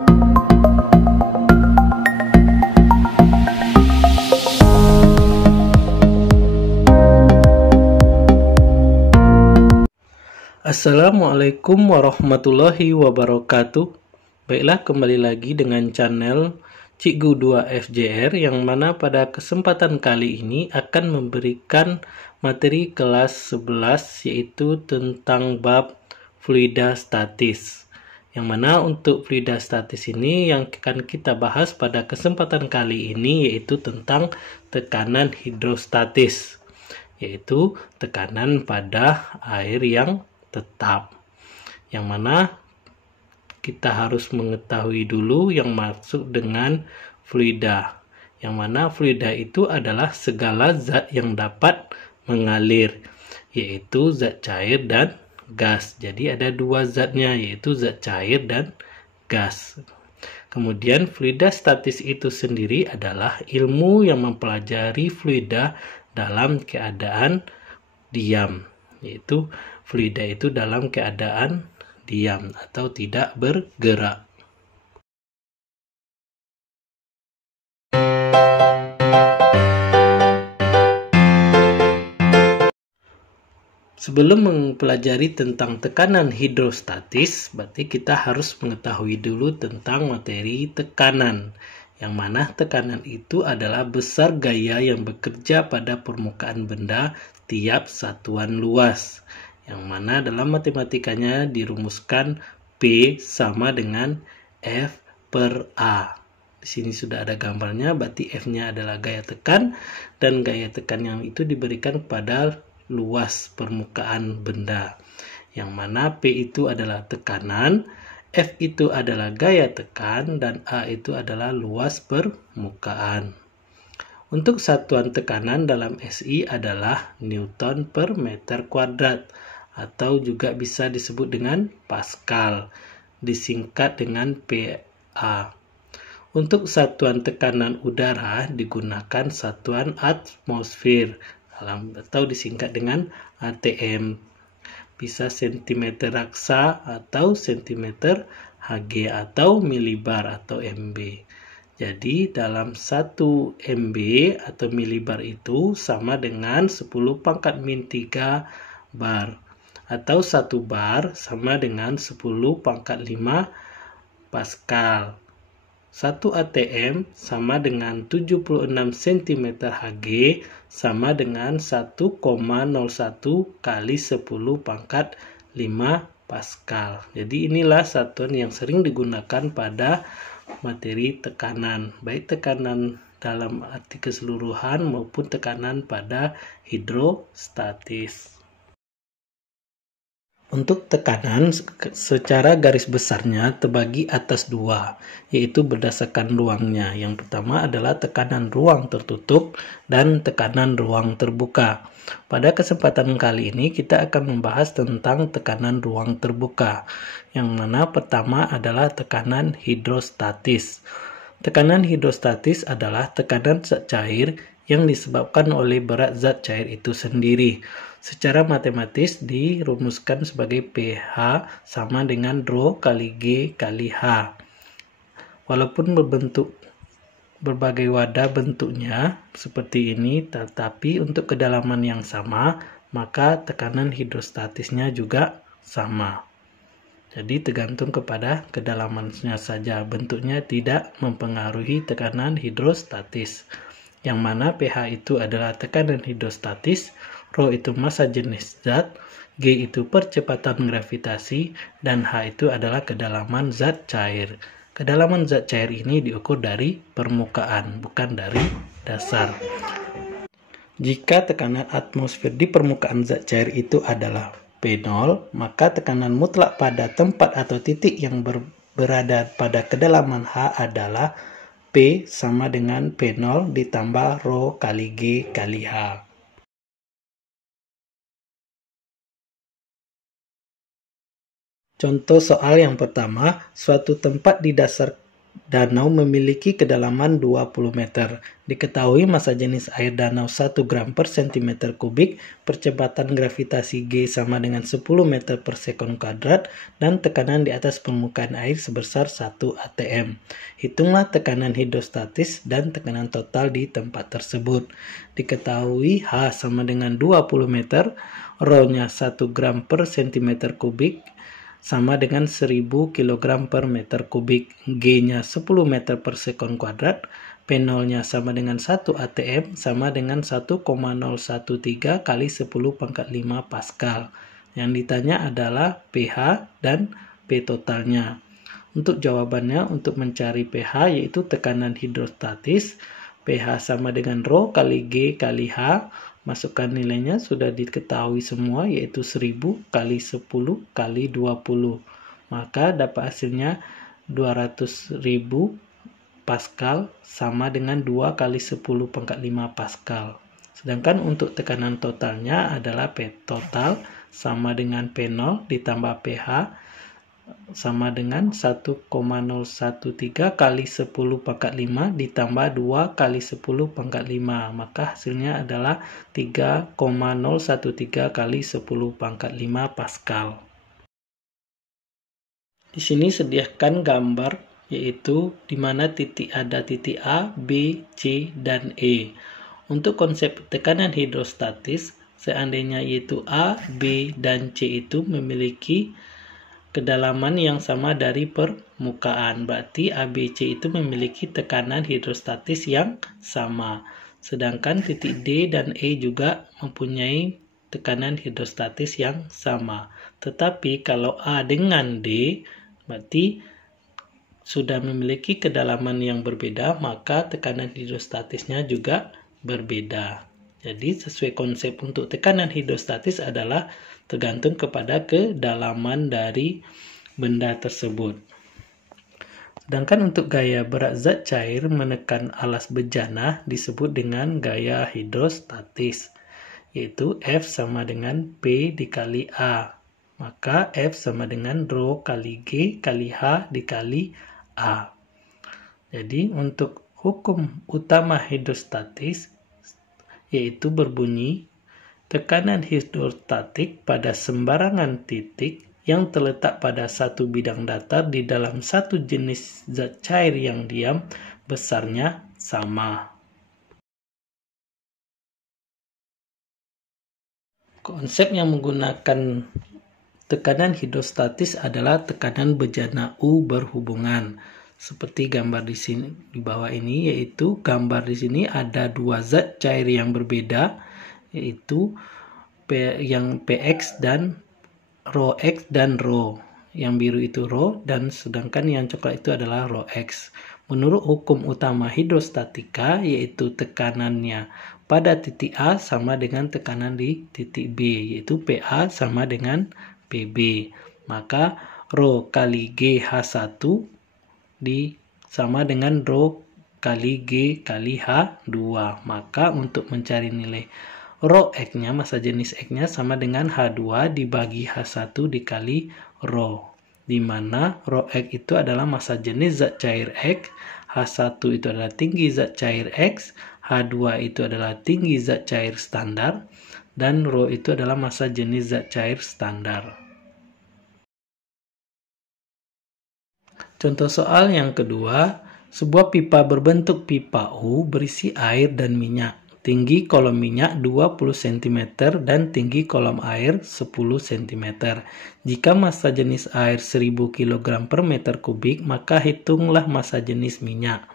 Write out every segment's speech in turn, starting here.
Assalamualaikum warahmatullahi wabarakatuh. Baiklah, kembali lagi dengan channel Cikgu 2 FJR yang mana pada kesempatan kali ini akan memberikan materi kelas 11 yaitu tentang bab fluida statis. Yang mana untuk fluida statis ini yang akan kita bahas pada kesempatan kali ini yaitu tentang tekanan hidrostatis, yaitu tekanan pada air yang tetap, yang mana kita harus mengetahui dulu yang maksud dengan fluida, yang mana fluida itu adalah segala zat yang dapat mengalir, yaitu zat cair dan gas. Jadi ada dua zatnya, yaitu zat cair dan gas. Kemudian fluida statis itu sendiri adalah ilmu yang mempelajari fluida dalam keadaan diam, yaitu fluida itu dalam keadaan diam atau tidak bergerak. Sebelum mempelajari tentang tekanan hidrostatis, berarti kita harus mengetahui dulu tentang materi tekanan, yang mana tekanan itu adalah besar gaya yang bekerja pada permukaan benda tiap satuan luas, yang mana dalam matematikanya dirumuskan P sama dengan F per A. Di sini sudah ada gambarnya, berarti F-nya adalah gaya tekan, dan gaya tekan yang itu diberikan pada luas permukaan benda, yang mana P itu adalah tekanan, F itu adalah gaya tekan, dan A itu adalah luas permukaan. Untuk satuan tekanan dalam SI adalah Newton per meter kuadrat, atau juga bisa disebut dengan Pascal, disingkat dengan PA. Untuk satuan tekanan udara digunakan satuan atmosfer, atau disingkat dengan ATM. Bisa cm raksa atau cm Hg atau milibar atau MB. Jadi dalam 1 MB atau milibar itu sama dengan 10 pangkat min 3 bar, atau 1 bar sama dengan 10 pangkat 5 Pascal. 1 ATM sama dengan 76 cm Hg sama dengan 1,01 kali 10 pangkat 5 Pascal. Jadi inilah satuan yang sering digunakan pada materi tekanan, baik tekanan dalam arti keseluruhan maupun tekanan pada hidrostatis. Untuk tekanan secara garis besarnya terbagi atas dua, yaitu berdasarkan ruangnya. Yang pertama adalah tekanan ruang tertutup dan tekanan ruang terbuka. Pada kesempatan kali ini kita akan membahas tentang tekanan ruang terbuka, yang mana pertama adalah tekanan hidrostatis. Tekanan hidrostatis adalah tekanan zat cair yang disebabkan oleh berat zat cair itu sendiri. Secara matematis dirumuskan sebagai pH sama dengan Rho kali G kali H. Walaupun berbagai wadah bentuknya seperti ini, tetapi untuk kedalaman yang sama, maka tekanan hidrostatisnya juga sama. Jadi tergantung kepada kedalamannya saja, bentuknya tidak mempengaruhi tekanan hidrostatis. Yang mana pH itu adalah tekanan hidrostatis, Rho itu massa jenis zat, G itu percepatan gravitasi, dan H itu adalah kedalaman zat cair. Kedalaman zat cair ini diukur dari permukaan, bukan dari dasar. Jika tekanan atmosfer di permukaan zat cair itu adalah P0, maka tekanan mutlak pada tempat atau titik yang berada pada kedalaman H adalah P sama dengan P0 ditambah Rho kali G kali H. Contoh soal yang pertama, suatu tempat di dasar danau memiliki kedalaman 20 meter. Diketahui massa jenis air danau 1 gram per cm kubik, percepatan gravitasi G sama dengan 10 meter per sekon kuadrat, dan tekanan di atas permukaan air sebesar 1 atm. Hitunglah tekanan hidrostatis dan tekanan total di tempat tersebut. Diketahui H sama dengan 20 meter, Rho-nya 1 gram per cm kubik, sama dengan 1000 kg per meter kubik, G-nya 10 meter per sekon kuadrat, P0-nya sama dengan 1 atm sama dengan 1,013 kali 10 pangkat 5 Pascal. Yang ditanya adalah pH dan P totalnya. Untuk jawabannya, untuk mencari pH yaitu tekanan hidrostatis, pH sama dengan Rho kali G kali H. Masukkan nilainya sudah diketahui semua, yaitu 1000 kali 10 kali 20. Maka dapat hasilnya 200.000 Pascal sama dengan 2 kali 10 pangkat 5 Pascal. Sedangkan untuk tekanan totalnya adalah P total sama dengan P0 ditambah pH sama dengan 1,013 kali 10 pangkat 5 ditambah 2 kali 10 pangkat 5. Maka hasilnya adalah 3,013 kali 10 pangkat 5 Pascal. Di sini sediakan gambar, yaitu di mana titik ada titik A, B, C, dan E. Untuk konsep tekanan hidrostatis, seandainya yaitu A, B, dan C itu memiliki kedalaman yang sama dari permukaan, berarti ABC itu memiliki tekanan hidrostatis yang sama. Sedangkan titik D dan E juga mempunyai tekanan hidrostatis yang sama. Tetapi kalau A dengan D, berarti sudah memiliki kedalaman yang berbeda, maka tekanan hidrostatisnya juga berbeda. Jadi sesuai konsep untuk tekanan hidrostatis adalah tergantung kepada kedalaman dari benda tersebut. Sedangkan untuk gaya berat zat cair menekan alas bejana disebut dengan gaya hidrostatis, yaitu F sama dengan P dikali A. Maka F sama dengan Rho kali G kali H dikali A. Jadi untuk hukum utama hidrostatis yaitu berbunyi, tekanan hidrostatik pada sembarangan titik yang terletak pada satu bidang datar di dalam satu jenis zat cair yang diam besarnya sama. Konsep yang menggunakan tekanan hidrostatis adalah tekanan bejana U berhubungan. Seperti gambar di sini di bawah ini, yaitu gambar di sini ada dua zat cair yang berbeda, yaitu yang PX dan ρX dan Rho. Yang biru itu Rho dan sedangkan yang coklat itu adalah ρX. Menurut hukum utama hidrostatika, yaitu tekanannya pada titik A sama dengan tekanan di titik B, yaitu PA sama dengan PB. Maka Rho kali GH1 sama dengan Rho kali G kali H2. Maka untuk mencari nilai Rho X-nya, massa jenis X-nya sama dengan H2 dibagi H1 dikali Rho. Di mana Rho X itu adalah massa jenis zat cair X, H1 itu adalah tinggi zat cair X, H2 itu adalah tinggi zat cair standar, dan Rho itu adalah massa jenis zat cair standar. Contoh soal yang kedua, sebuah pipa berbentuk pipa U berisi air dan minyak. Tinggi kolom minyak 20 cm dan tinggi kolom air 10 cm. Jika massa jenis air 1000 kg per meter kubik, maka hitunglah massa jenis minyak.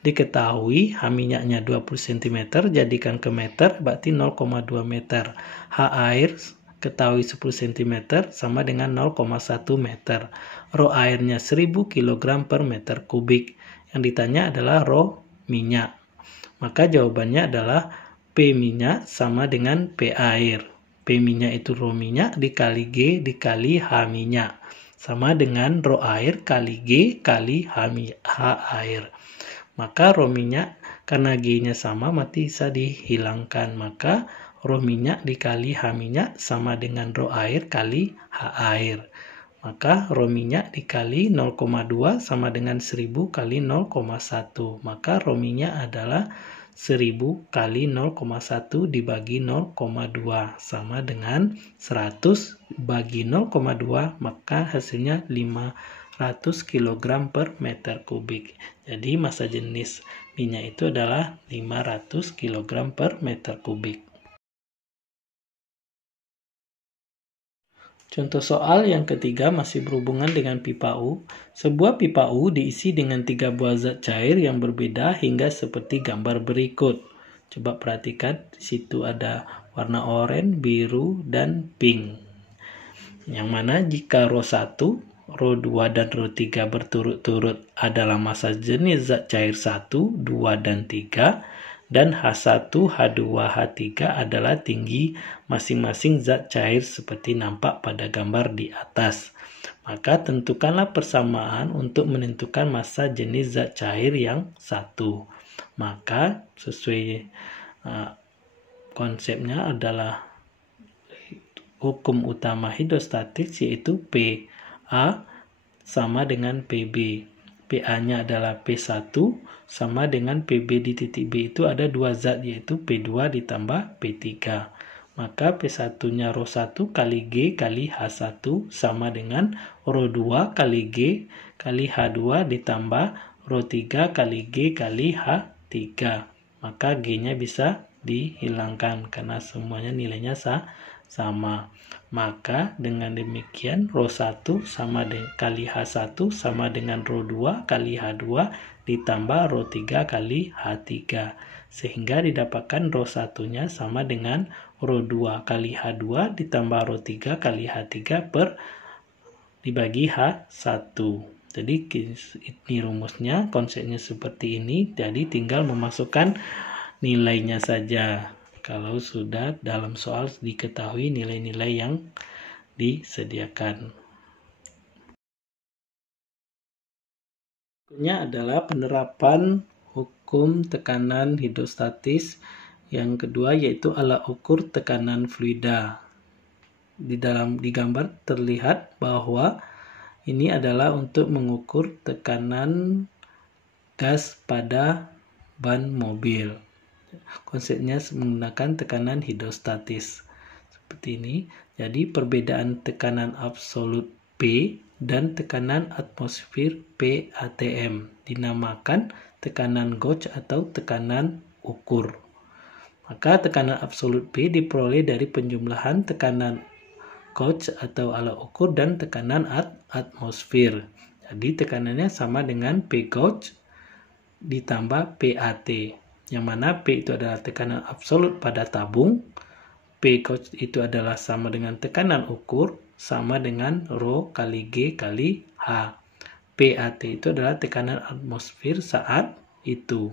Diketahui H minyaknya 20 cm, jadikan ke meter, berarti 0,2 meter. H air ketahui 10 cm sama dengan 0,1 meter. Rho airnya 1000 kg per meter kubik. Yang ditanya adalah Rho minyak. Maka jawabannya adalah P minyak sama dengan P air. P minyak itu Rho minyak dikali G dikali H minyak. Sama dengan Rho air kali G kali H air. Maka Rho minyak karena G-nya sama mati bisa dihilangkan. Maka Rho minyak dikali H minyak sama dengan Rho air kali H air. Maka rho minyak dikali 0,2 sama dengan 1000 kali 0,1. Maka rho minyak adalah 1000 kali 0,1 dibagi 0,2 sama dengan 100 bagi 0,2, maka hasilnya 500 kg per meter kubik. Jadi massa jenis minyak itu adalah 500 kg per meter kubik. Contoh soal yang ketiga masih berhubungan dengan pipa U. Sebuah pipa U diisi dengan 3 buah zat cair yang berbeda hingga seperti gambar berikut. Coba perhatikan, di situ ada warna oranye, biru, dan pink. Yang mana jika rho 1, rho 2, dan rho 3 berturut-turut adalah massa jenis zat cair 1, 2, dan 3, dan H1, H2, H3 adalah tinggi masing-masing zat cair seperti nampak pada gambar di atas. Maka tentukanlah persamaan untuk menentukan massa jenis zat cair yang satu. Maka sesuai konsepnya adalah hukum utama hidrostatik, yaitu PA sama dengan PB. PA-nya adalah P1 sama dengan PB di titik B itu ada 2 zat, yaitu P2 ditambah P3. Maka P1-nya rho 1 kali G kali H1 sama dengan rho 2 kali G kali H2 ditambah rho 3 kali G kali H3. Maka G-nya bisa dihilangkan karena semuanya nilainya sama. Maka dengan demikian rho 1 sama kali H1 sama dengan rho 2 kali H2 ditambah rho 3 kali H3. Sehingga didapatkan rho 1-nya sama dengan rho 2 kali H2 ditambah rho 3 kali H3 dibagi H1. Jadi ini rumusnya, konsepnya seperti ini. Jadi tinggal memasukkan nilainya saja. Kalau sudah dalam soal diketahui nilai-nilai yang disediakan. Berikutnya adalah penerapan hukum tekanan hidrostatis. Yang kedua yaitu alat ukur tekanan fluida. Di gambar terlihat bahwa ini adalah untuk mengukur tekanan gas pada ban mobil. Konsepnya menggunakan tekanan hidrostatis seperti ini. Jadi perbedaan tekanan absolut P dan tekanan atmosfer P atm dinamakan tekanan gauge atau tekanan ukur. Maka tekanan absolut P diperoleh dari penjumlahan tekanan gauge atau alat ukur dan tekanan atmosfer. Jadi tekanannya sama dengan P gauge ditambah PAT. Yang mana P itu adalah tekanan absolut pada tabung, P gauge itu adalah sama dengan tekanan ukur, sama dengan rho kali G kali H. PAT itu adalah tekanan atmosfer saat itu.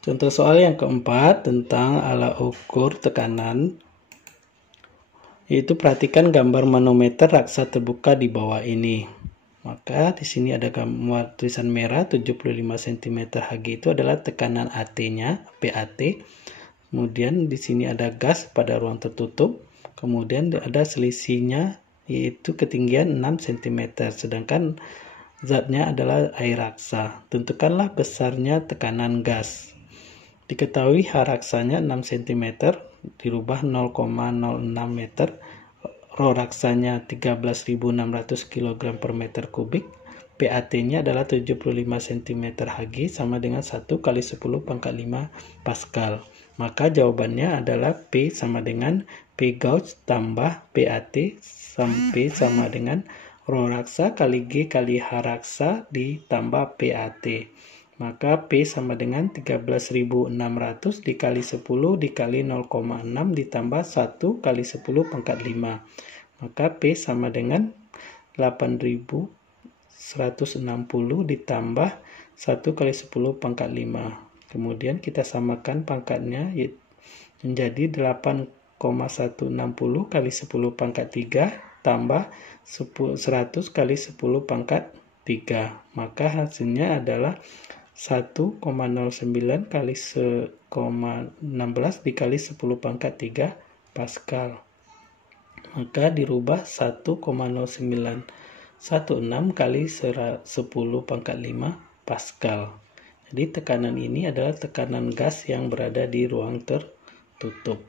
Contoh soal yang keempat tentang alat ukur tekanan, yaitu perhatikan gambar manometer raksa terbuka di bawah ini. Maka di sini ada gambar tulisan merah 75 cm Hg itu adalah tekanan AT-nya, PAT. Kemudian di sini ada gas pada ruang tertutup. Kemudian ada selisihnya yaitu ketinggian 6 cm. Sedangkan zatnya adalah air raksa. Tentukanlah besarnya tekanan gas. Diketahui H raksanya 6 cm dirubah 0,06 meter. Rho raksanya 13.600 kg per meter kubik. PAT-nya adalah 75 cm Hg sama dengan 1 kali 10 pangkat 5 Pascal. Maka jawabannya adalah P sama dengan P gauge tambah PAT sampai sama dengan rho raksa kali G kali H raksa ditambah PAT. Maka P sama dengan 13.600 dikali 10 dikali 0,6 ditambah 1 kali 10 pangkat 5. Maka P sama dengan 8.160 ditambah 1 kali 10 pangkat 5. Kemudian kita samakan pangkatnya menjadi 8,160 kali 10 pangkat 3 tambah 100 kali 10 pangkat 3. Maka hasilnya adalah 1,09 kali 1,16 dikali 10 pangkat 3 Pascal. maka dirubah 1,0916 kali 10 pangkat 5 Pascal. Jadi tekanan ini adalah tekanan gas yang berada di ruang tertutup.